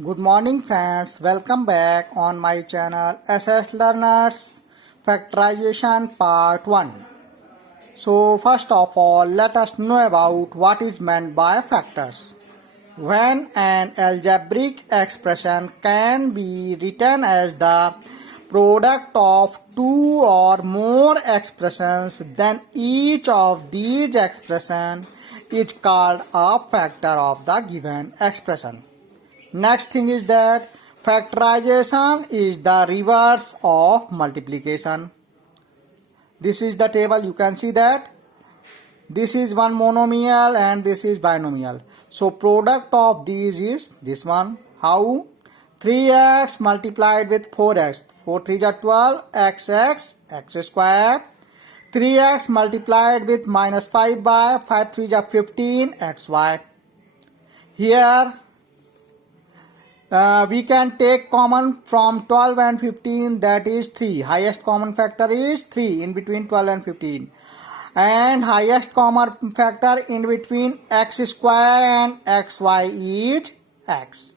Good morning friends, welcome back on my channel SS Learners Factorization Part 1. So first of all, let us know about what is meant by factors. When an algebraic expression can be written as the product of two or more expressions, then each of these expressions is called a factor of the given expression. Next thing is that factorization is the reverse of multiplication. This is the table, you can see that. This is one monomial and this is binomial. So product of these is this one. How? 3x multiplied with 4x. 4 3 are 12, x square. 3x multiplied with minus 5y, 5 3 are 15, xy. Here we can take common from 12 and 15, that is 3. Highest common factor is 3 in between 12 and 15. And highest common factor in between x square and xy is x.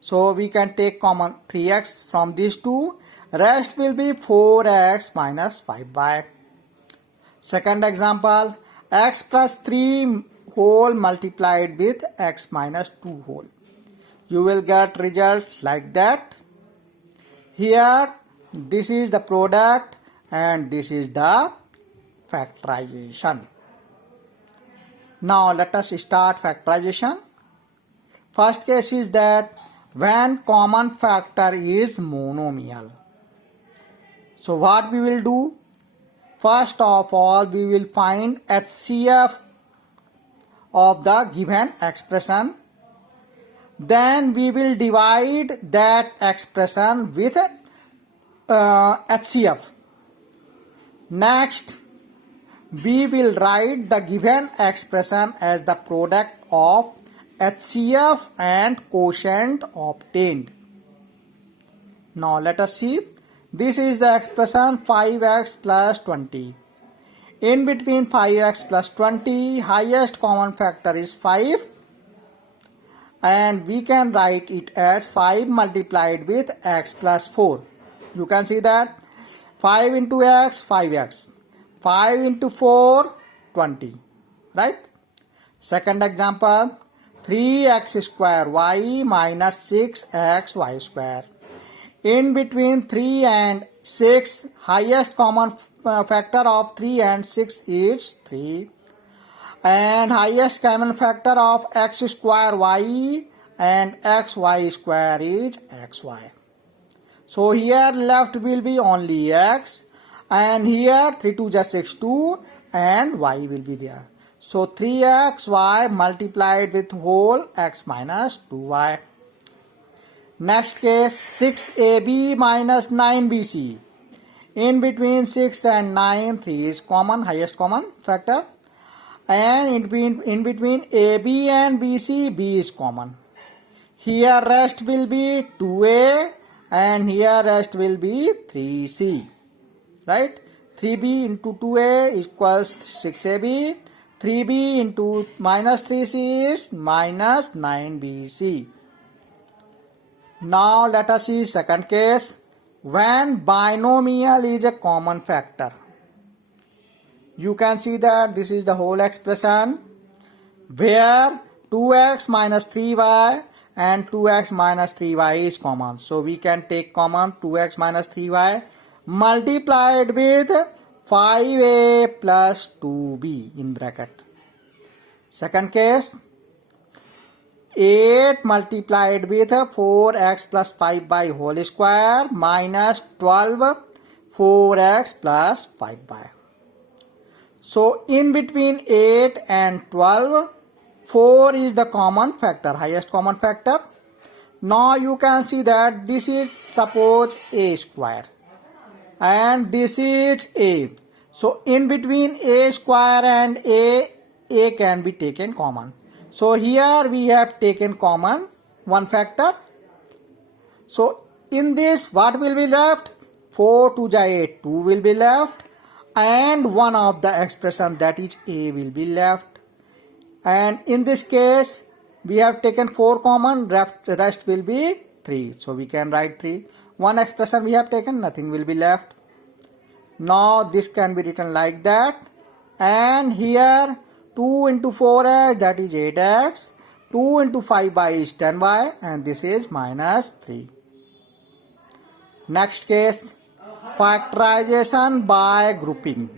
So we can take common 3x from these two. Rest will be 4x minus 5y. Second example, x plus 3 whole multiplied with x minus 2 whole. You will get result like that. Here this is the product and this is the factorization. Now let us start factorization. First case is that when common factor is monomial. So what we will do? First of all, we will find HCF of the given expression. Then we will divide that expression with HCF. Next, we will write the given expression as the product of HCF and quotient obtained. Now let us see. This is the expression 5x plus 20. In between 5x plus 20, highest common factor is 5. And we can write it as 5 multiplied with x plus 4. You can see that 5 into x, 5x. 5 into 4, 20. Right? Second example, 3x square y minus 6x y square. In between 3 and 6, highest common factor of 3 and 6 is 3. And highest common factor of x square y and xy square is xy. So here left will be only x, and here 3 2 just 6 2 and y will be there. So 3xy multiplied with whole x minus 2y. Next case, 6ab minus 9bc. In between 6 and 9, 3 is common, highest common factor. And in between AB and BC, B is common. Here rest will be 2A and here rest will be 3C. Right? 3B into 2A equals 6AB. 3B into minus 3C is minus 9BC. Now let us see second case. When binomial is a common factor. You can see that this is the whole expression where 2x minus 3y and 2x minus 3y is common. So we can take common 2x minus 3y multiplied with 5a plus 2b in bracket. Second case, 8 multiplied with 4x plus 5y whole square minus 12 4x plus 5y. So in between 8 and 12, 4 is the common factor, highest common factor. Now you can see that this is suppose a square and this is a. So in between a square and a can be taken common. So here we have taken common one factor. So in this what will be left? 4 2 8, 2 will be left. And one of the expression, that is a, will be left. And in this case We have taken 4 common, rest will be 3. So we can write 3. One expression we have taken, nothing will be left. Now this can be written like that. And here 2 into 4x, that is 8x. 2 into 5y is 10y, and this is minus 3. Next case, factorization by grouping.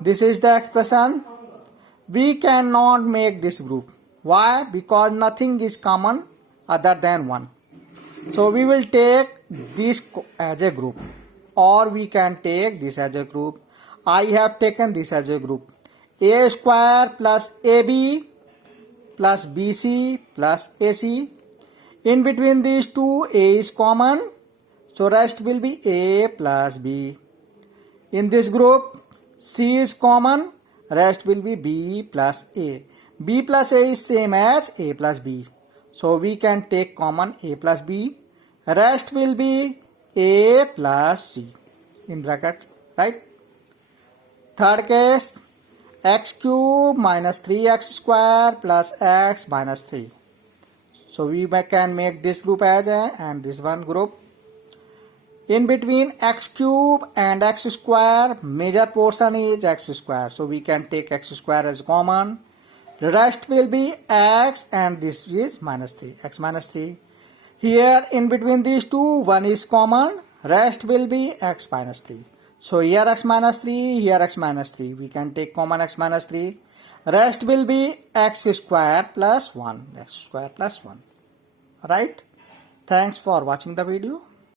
This is the expression. We cannot make this group. Why? Because nothing is common other than 1. So we will take this as a group, or we can take this as a group. I have taken this as a group. A square plus AB plus BC plus AC. In between these two, A is common. So rest will be A plus B. In this group, C is common. Rest will be B plus A. B plus A is same as A plus B. So we can take common A plus B. Rest will be A plus C in bracket, right? Third case, x cube minus 3x square plus x minus 3. So we can make this group as A and this one group. In between x cube and x square, major portion is x square. So we can take x square as common. The rest will be x and this is minus 3, x minus 3. Here in between these two, one is common. Rest will be x minus 3. So here x minus 3, here x minus 3. We can take common x minus 3. Rest will be x square plus 1. X square plus 1. Right? Thanks for watching the video.